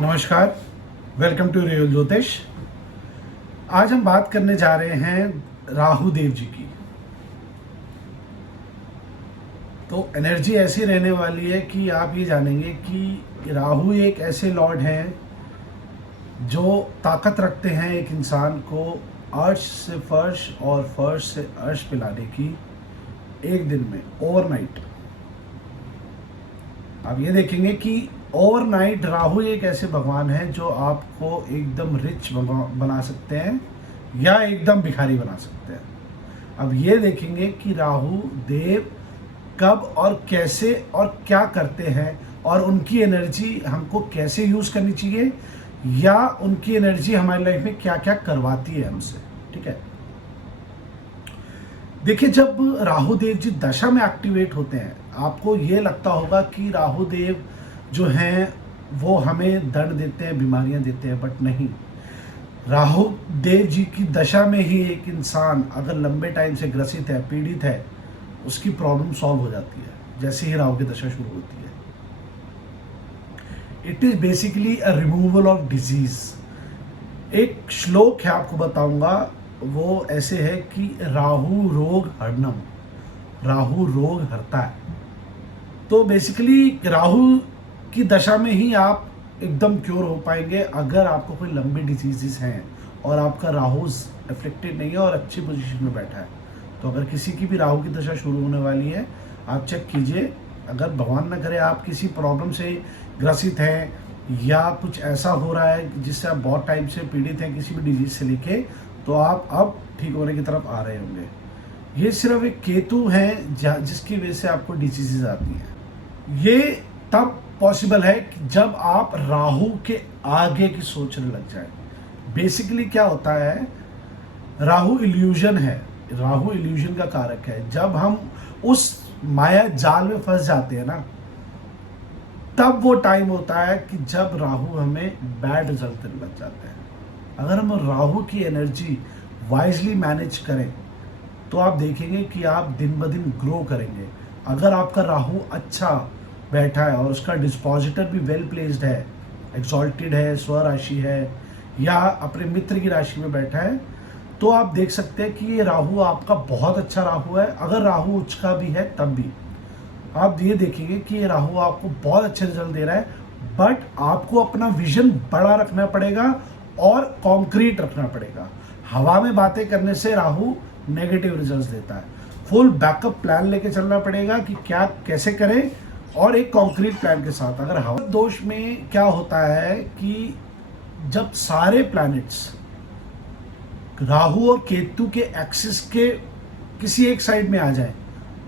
नमस्कार, welcome to real ज्योतिष। आज हम बात करने जा रहे हैं राहु देव जी की। तो एनर्जी ऐसी रहने वाली है कि आप ये जानेंगे कि राहु एक ऐसे लॉर्ड हैं जो ताकत रखते हैं एक इंसान को अर्श से फर्श और फर्श से अर्श पे लाने की एक दिन में, ओवरनाइट। आप ये देखेंगे कि ओवरनाइट राहु एक ऐसे भगवान है जो आपको एकदम रिच बना सकते हैं या एकदम भिखारी बना सकते हैं। अब ये देखेंगे कि राहु देव कब और कैसे और क्या करते हैं और उनकी एनर्जी हमको कैसे यूज करनी चाहिए या उनकी एनर्जी हमारी लाइफ में क्या क्या करवाती है हमसे। ठीक है, देखिए, जब राहु देव जी दशा में एक्टिवेट होते हैं, आपको ये लगता होगा कि राहु देव जो हैं वो हमें दंड देते हैं, बीमारियां देते हैं, बट नहीं। राहु देव जी की दशा में ही एक इंसान अगर लंबे टाइम से ग्रसित है, पीड़ित है, उसकी प्रॉब्लम सॉल्व हो जाती है जैसे ही राहु की दशा शुरू होती है। It is basically a removal of disease. एक श्लोक है, आपको बताऊंगा, वो ऐसे है कि राहु रोग हरणम, राहु रोग हरता है। तो बेसिकली राहु की दशा में ही आप एकदम क्योर हो पाएंगे अगर आपको कोई लंबी डिजीजेस हैं और आपका राहु अफेक्टेड नहीं है और अच्छी पोजीशन में बैठा है। तो अगर किसी की भी राहु की दशा शुरू होने वाली है, आप चेक कीजिए। अगर भगवान न करे आप किसी प्रॉब्लम से ग्रसित हैं या कुछ ऐसा हो रहा है जिससे आप बहुत टाइम से पीड़ित हैं किसी भी डिजीज से लेके, तो आप अब ठीक होने की तरफ आ रहे होंगे। ये सिर्फ एक केतु है जिसकी वजह से आपको डिजीजेज आती हैं। ये तब पॉसिबल है कि जब आप राहु के आगे की सोचने लग जाए। बेसिकली क्या होता है, राहु इल्यूजन है, राहु इल्यूजन का कारक है। जब हम उस माया जाल में फंस जाते हैं ना, तब वो टाइम होता है कि जब राहु हमें बैड रिजल्ट देने लग जाते हैं। अगर हम राहु की एनर्जी वाइजली मैनेज करें तो आप देखेंगे कि आप दिन ब दिन ग्रो करेंगे। अगर आपका राहु अच्छा बैठा है और उसका डिस्पोजिटर भी वेल प्लेस्ड है, एक्सॉल्टेड है, स्वराशि है या अपने मित्र की राशि में बैठा है, तो आप देख सकते हैं कि ये राहु आपका बहुत अच्छा राहु है। अगर राहु उच्च का भी है तब भी आप ये देखेंगे कि ये राहु आपको बहुत अच्छे रिजल्ट दे रहा है। बट आपको अपना विजन बड़ा रखना पड़ेगा और कॉन्क्रीट रखना पड़ेगा। हवा में बातें करने से राहु नेगेटिव रिजल्ट्स देता है। फुल बैकअप प्लान लेके चलना पड़ेगा कि क्या कैसे करें, और एक कॉन्क्रीट प्लान के साथ। अगर हवा दोष में क्या होता है कि जब सारे प्लैनेट्स राहु और केतु के एक्सिस के किसी एक साइड में आ जाए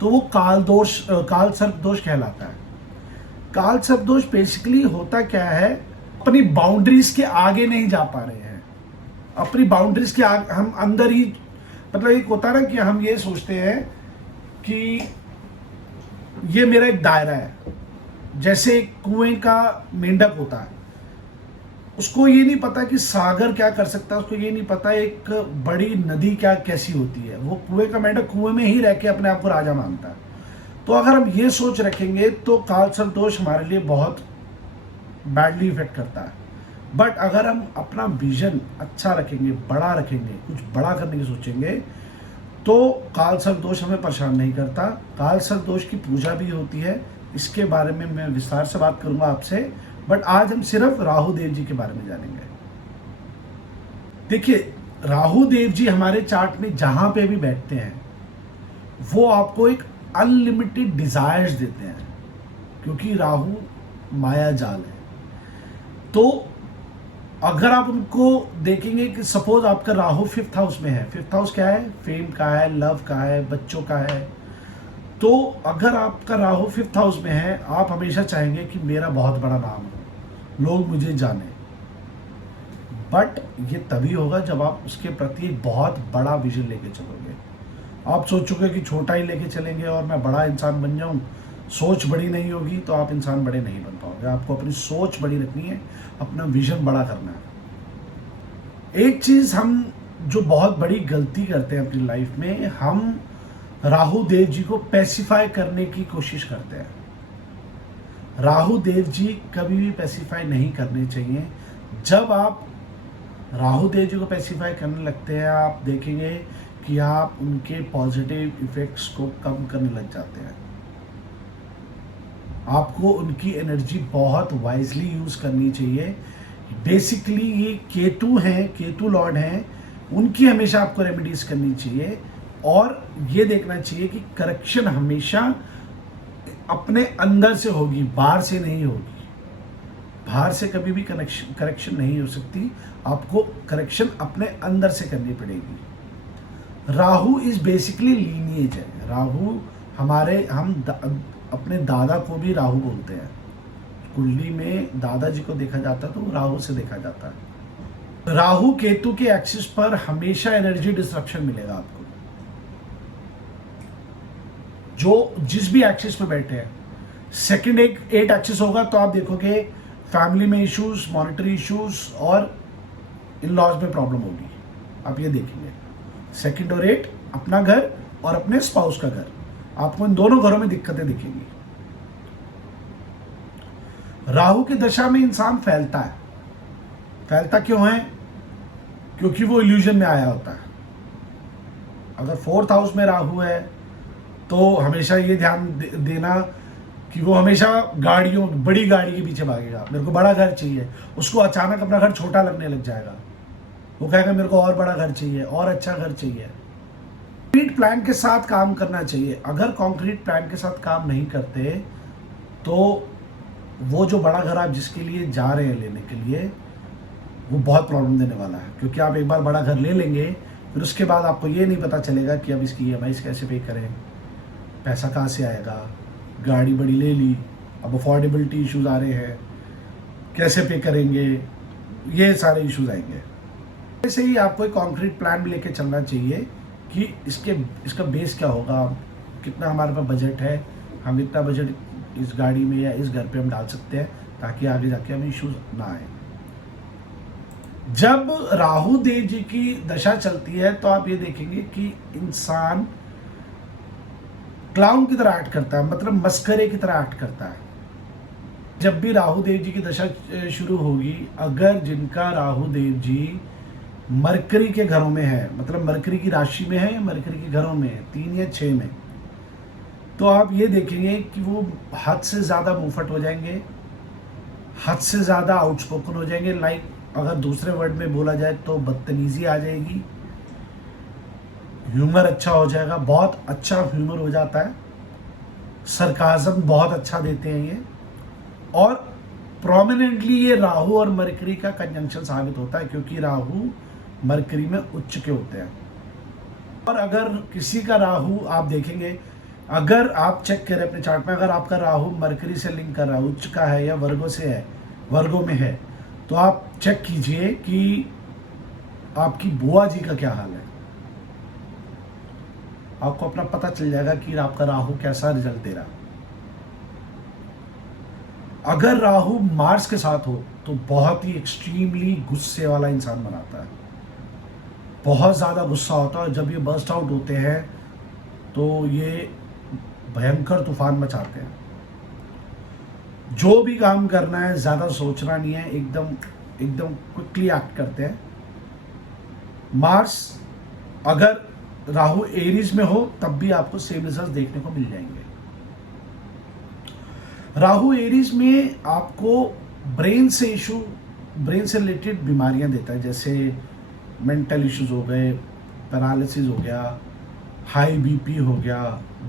तो वो काल सर्प दोष कहलाता है। काल सर्प दोष बेसिकली होता क्या है, अपनी बाउंड्रीज के आगे नहीं जा पा रहे हैं। अपनी बाउंड्रीज के आगे हम अंदर ही, मतलब एक होता है ना कि हम ये सोचते हैं कि ये मेरा एक दायरा है। जैसे एक कुएं का मेंढक होता है, उसको ये नहीं पता कि सागर क्या कर सकता है, उसको ये नहीं पता एक बड़ी नदी क्या कैसी होती है। वो कुएं का मेंढक कुएं में ही रह के अपने आप को राजा मानता है। तो अगर हम ये सोच रखेंगे तो काल सर्प दोष हमारे लिए बहुत बैडली इफेक्ट करता है। बट अगर हम अपना विजन अच्छा रखेंगे, बड़ा रखेंगे, कुछ बड़ा करने की सोचेंगे, तो काल सर्प दोष हमें परेशान नहीं करता। काल सर्प दोष की पूजा भी होती है, इसके बारे में मैं विस्तार से बात करूंगा आपसे। बट आज हम सिर्फ राहु देव जी के बारे में जानेंगे। देखिए, राहु देव जी हमारे चार्ट में जहां पे भी बैठते हैं वो आपको एक अनलिमिटेड डिजायर्स देते हैं, क्योंकि राहु माया जाल है। तो अगर आप उनको देखेंगे कि सपोज आपका राहु 5th हाउस में है। 5th हाउस क्या है, फेम का है, लव का है, बच्चों का है। तो अगर आपका राहु 5th हाउस में है, आप हमेशा चाहेंगे कि मेरा बहुत बड़ा नाम हो, लोग मुझे जाने। बट ये तभी होगा जब आप उसके प्रति एक बहुत बड़ा विजन लेके चलोगे। आप सोचोगे कि छोटा ही लेके चलेंगे और मैं बड़ा इंसान बन जाऊं, सोच बड़ी नहीं होगी तो आप इंसान बड़े नहीं बन पाओगे। आपको अपनी सोच बड़ी रखनी है, अपना विजन बड़ा करना है। एक चीज हम जो बहुत बड़ी गलती करते हैं अपनी लाइफ में, हम राहु देव जी को पैसिफाई करने की कोशिश करते हैं। राहु देव जी कभी भी पेसिफाई नहीं करने चाहिए। जब आप राहु देव जी को पेसिफाई करने लगते हैं, आप देखेंगे कि आप उनके पॉजिटिव इफेक्ट्स को कम करने लग जाते हैं। आपको उनकी एनर्जी बहुत वाइजली यूज करनी चाहिए। बेसिकली ये केतु हैं, केतु लॉर्ड हैं, उनकी हमेशा आपको रेमेडीज करनी चाहिए और ये देखना चाहिए कि करेक्शन हमेशा अपने अंदर से होगी, बाहर से नहीं होगी। बाहर से कभी भी करेक्शन नहीं हो सकती, आपको करेक्शन अपने अंदर से करनी पड़ेगी। राहु इज बेसिकली लीनिएज है। राहु हमारे अपने दादा को भी राहु बोलते हैं। कुंडली में दादाजी को देखा जाता है तो वो राहु से देखा जाता है। राहु केतु के एक्सिस पर हमेशा एनर्जी डिस्ट्रक्शन मिलेगा आपको। जो जिस भी एक्सिस पे बैठे हैं, सेकंड एट एक्सिस होगा तो आप देखोगे फैमिली में इश्यूज, मॉनेटरी इश्यूज और इन लॉज में प्रॉब्लम होगी। आप ये देखेंगे सेकंड और 8 अपना घर और अपने स्पाउस का घर, आपको इन दोनों घरों में दिक्कतें दिखेंगी। राहु की दशा में इंसान फैलता है। फैलता क्यों है? क्योंकि वो इल्यूजन में आया होता है। अगर 4th हाउस में राहु है तो हमेशा ये ध्यान देना कि वो हमेशा गाड़ियों, बड़ी गाड़ी के पीछे भागेगा। मेरे को बड़ा घर चाहिए, उसको अचानक अपना घर छोटा लगने लग जाएगा। वो कहेगा मेरे को और बड़ा घर चाहिए और अच्छा घर चाहिए। कॉन्क्रीट प्लान के साथ काम करना चाहिए। अगर कॉन्क्रीट प्लान के साथ काम नहीं करते तो वो जो बड़ा घर आप जिसके लिए जा रहे हैं लेने के लिए, वो बहुत प्रॉब्लम देने वाला है। क्योंकि आप एक बार बड़ा घर ले लेंगे, फिर उसके बाद आपको ये नहीं पता चलेगा कि अब इसकी EMI कैसे पे करें, पैसा कहाँ से आएगा। गाड़ी बड़ी ले ली, अब अफोर्डेबिलिटी इश्यूज आ रहे हैं, कैसे पे करेंगे, ये सारे इश्यूज आएंगे। ऐसे ही आपको एक कॉन्क्रीट प्लान भी लेके चलना चाहिए कि इसका बेस क्या होगा, कितना हमारे पास बजट है, हम इतना बजट इस गाड़ी में या इस घर पे हम डाल सकते हैं ताकि आगे जाके हमें इश्यूज ना आए। जब राहु देव जी की दशा चलती है तो आप ये देखेंगे कि इंसान क्लाउन की तरह एक्ट करता है, मतलब मस्करे की तरह एक्ट करता है। जब भी राहु देव जी की दशा शुरू होगी, अगर जिनका राहु देव जी मरकरी के घरों में है, मतलब मरकरी की राशि में है या मरकरी के घरों में है, 3 या 6 में, तो आप ये देखेंगे कि वो हद से ज़्यादा मुंहफट हो जाएंगे, हद से ज़्यादा आउटस्पोकन हो जाएंगे। लाइक अगर दूसरे वर्ड में बोला जाए तो बदतमीजी आ जाएगी, ह्यूमर अच्छा हो जाएगा, बहुत अच्छा ह्यूमर हो जाता है, सरकाज़म बहुत अच्छा देते हैं ये, और प्रोमिनेंटली ये राहु और मरकरी का कंजंक्शन साबित होता है क्योंकि राहु मरकरी में उच्च के होते हैं। और अगर किसी का राहु आप देखेंगे, अगर आप चेक करें अपने चार्ट में, अगर आपका राहु मरकरी से लिंक कर रहा है, उच्च का है या वर्गों से है, वर्गों में है, तो आप चेक कीजिए कि आपकी बुआ जी का क्या हाल है। आपको अपना पता चल जाएगा कि आपका राहु कैसा रिजल्ट दे रहा। अगर राहु मार्स के साथ हो तो बहुत ही एक्सट्रीमली गुस्से वाला इंसान बनाता है, बहुत ज़्यादा गुस्सा होता है। जब ये बर्स्ट आउट होते हैं तो ये भयंकर तूफान मचाते हैं। जो भी काम करना है ज़्यादा सोचना नहीं है, एकदम क्विकली एक्ट करते हैं। मार्स अगर राहु एरीज में हो तब भी आपको सेम रिजल्ट देखने को मिल जाएंगे। राहु एरीज में आपको ब्रेन से रिलेटेड बीमारियां देता है, जैसे मेंटल इश्यूज हो गए, पैरालिसिस हो गया, हाई बीपी हो गया,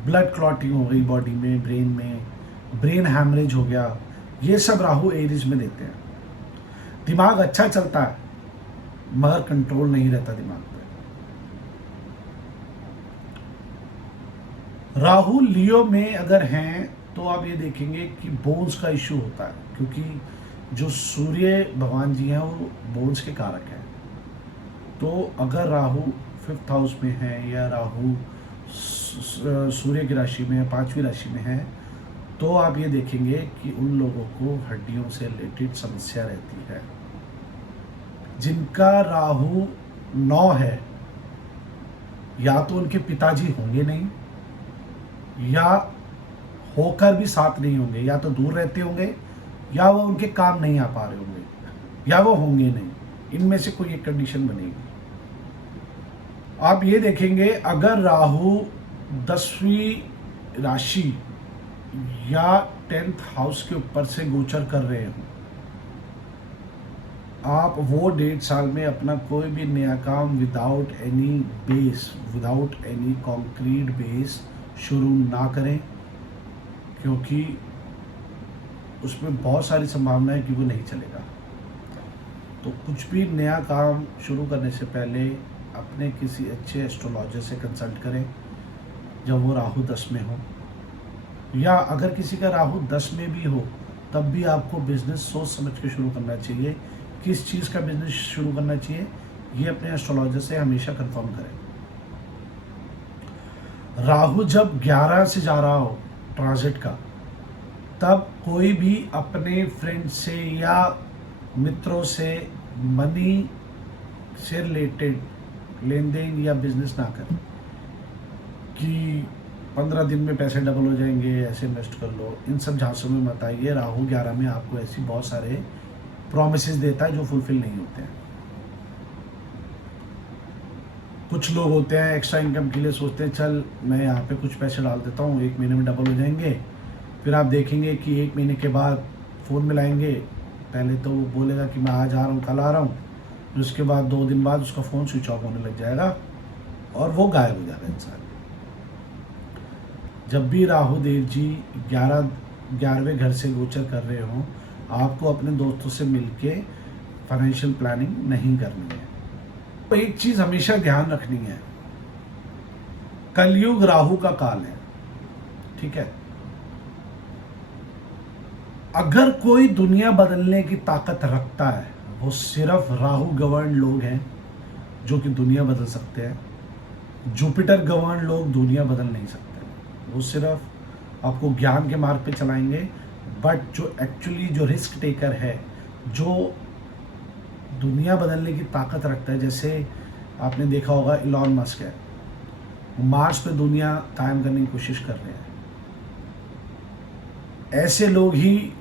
ब्लड क्लॉटिंग हो गई बॉडी में, ब्रेन में, ब्रेन हैमरेज हो गया। ये सब राहु एरीज में देते हैं। दिमाग अच्छा चलता है मगर कंट्रोल नहीं रहता दिमाग पे। राहु लियो में अगर हैं तो आप ये देखेंगे कि बोन्स का इश्यू होता है, क्योंकि जो सूर्य भगवान जी हैं वो बोन्स के कारक हैं। तो अगर राहु 5th हाउस में है या राहु सूर्य की राशि में है, 5वीं राशि में है, तो आप ये देखेंगे कि उन लोगों को हड्डियों से रिलेटेड समस्या रहती है। जिनका राहु 9 है, या तो उनके पिताजी होंगे नहीं या होकर भी साथ नहीं होंगे, या तो दूर रहते होंगे, या वो उनके काम नहीं आ पा रहे होंगे, या वो होंगे नहीं। इनमें से कोई एक कंडीशन बनेगी। आप ये देखेंगे, अगर राहु 10वीं राशि या 10th हाउस के ऊपर से गोचर कर रहे हो, आप वो 1.5 साल में अपना कोई भी नया काम without any base, without any concrete base शुरू ना करें, क्योंकि उसमें बहुत सारी संभावना है कि वो नहीं चलेगा। तो कुछ भी नया काम शुरू करने से पहले अपने किसी अच्छे एस्ट्रोलॉजर से कंसल्ट करें जब वो राहु 10 में हो, या अगर किसी का राहु 10 में भी हो तब भी आपको बिजनेस सोच समझ के शुरू करना चाहिए। किस चीज़ का बिजनेस शुरू करना चाहिए, ये अपने एस्ट्रोलॉजर से हमेशा कंफर्म करें। राहु जब 11 से जा रहा हो ट्रांजिट का, तब कोई भी अपने फ्रेंड से या मित्रों से मनी से रिलेटेड लेन देन या बिजनेस ना करें कि 15 दिन में पैसे डबल हो जाएंगे, ऐसे इन्वेस्ट कर लो। इन सब झांसों में मत आइए। राहु 11 में आपको ऐसी बहुत सारे प्रॉमिसेस देता है जो फुलफिल नहीं होते हैं। कुछ लोग होते हैं एक्स्ट्रा इनकम के लिए सोचते हैं चल मैं यहाँ पे कुछ पैसे डाल देता हूँ, 1 महीने में डबल हो जाएंगे। फिर आप देखेंगे कि 1 महीने के बाद फ़ोन मिलाएंगे, पहले तो वो बोलेगा कि मैं आज आ रहा हूँ, कल आ रहा हूँ, फिर उसके बाद 2 दिन बाद उसका फ़ोन स्विच ऑफ होने लग जाएगा और वो गायब हो जाएगा इंसान। जब भी राहु देव जी 11वें घर से गोचर कर रहे हों, आपको अपने दोस्तों से मिलके फाइनेंशियल प्लानिंग नहीं करनी है। तो एक चीज़ हमेशा ध्यान रखनी है, कलयुग राहु का काल है, ठीक है। अगर कोई दुनिया बदलने की ताकत रखता है, वो सिर्फ राहु गवर्न लोग हैं जो कि दुनिया बदल सकते हैं। जुपिटर गवर्न लोग दुनिया बदल नहीं सकते। वो सिर्फ आपको ज्ञान के मार्ग पे चलाएंगे, बट जो एक्चुअली जो रिस्क टेकर है, जो दुनिया बदलने की ताकत रखता है, जैसे आपने देखा होगा इलॉन मस्क है, मार्स पे दुनिया कायम करने की कोशिश कर रहे हैं। ऐसे लोग ही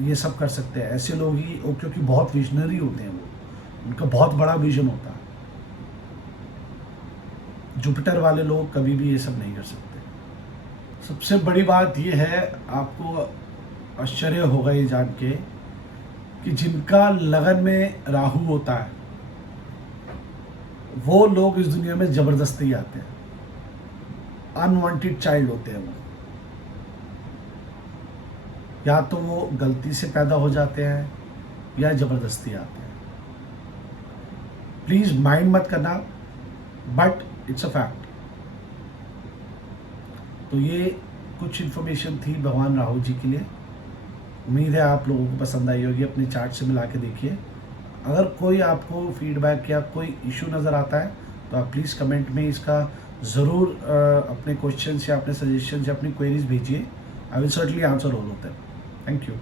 ये सब कर सकते हैं, ऐसे लोग ही, क्योंकि बहुत विजनरी होते हैं, वो उनका बहुत बड़ा विजन होता है। जुपिटर वाले लोग कभी भी ये सब नहीं कर सकते। सबसे बड़ी बात ये है, आपको आश्चर्य होगा ये जान के कि जिनका लगन में राहु होता है वो लोग इस दुनिया में जबरदस्ती आते हैं, अनवांटेड चाइल्ड होते हैं वो, या तो वो गलती से पैदा हो जाते हैं या जबरदस्ती आते हैं। प्लीज माइंड मत करना, बट इट्स अ फैक्ट। तो ये कुछ इन्फॉर्मेशन थी भगवान राहु जी के लिए। उम्मीद है आप लोगों को पसंद आई होगी। अपने चार्ट से मिला के देखिए। अगर कोई आपको फीडबैक या कोई इशू नज़र आता है तो आप प्लीज़ कमेंट में इसका ज़रूर अपने क्वेश्चंस या अपने सजेशंस या अपनी क्वेरीज भेजिए। I will certainly answer all of them. Thank you.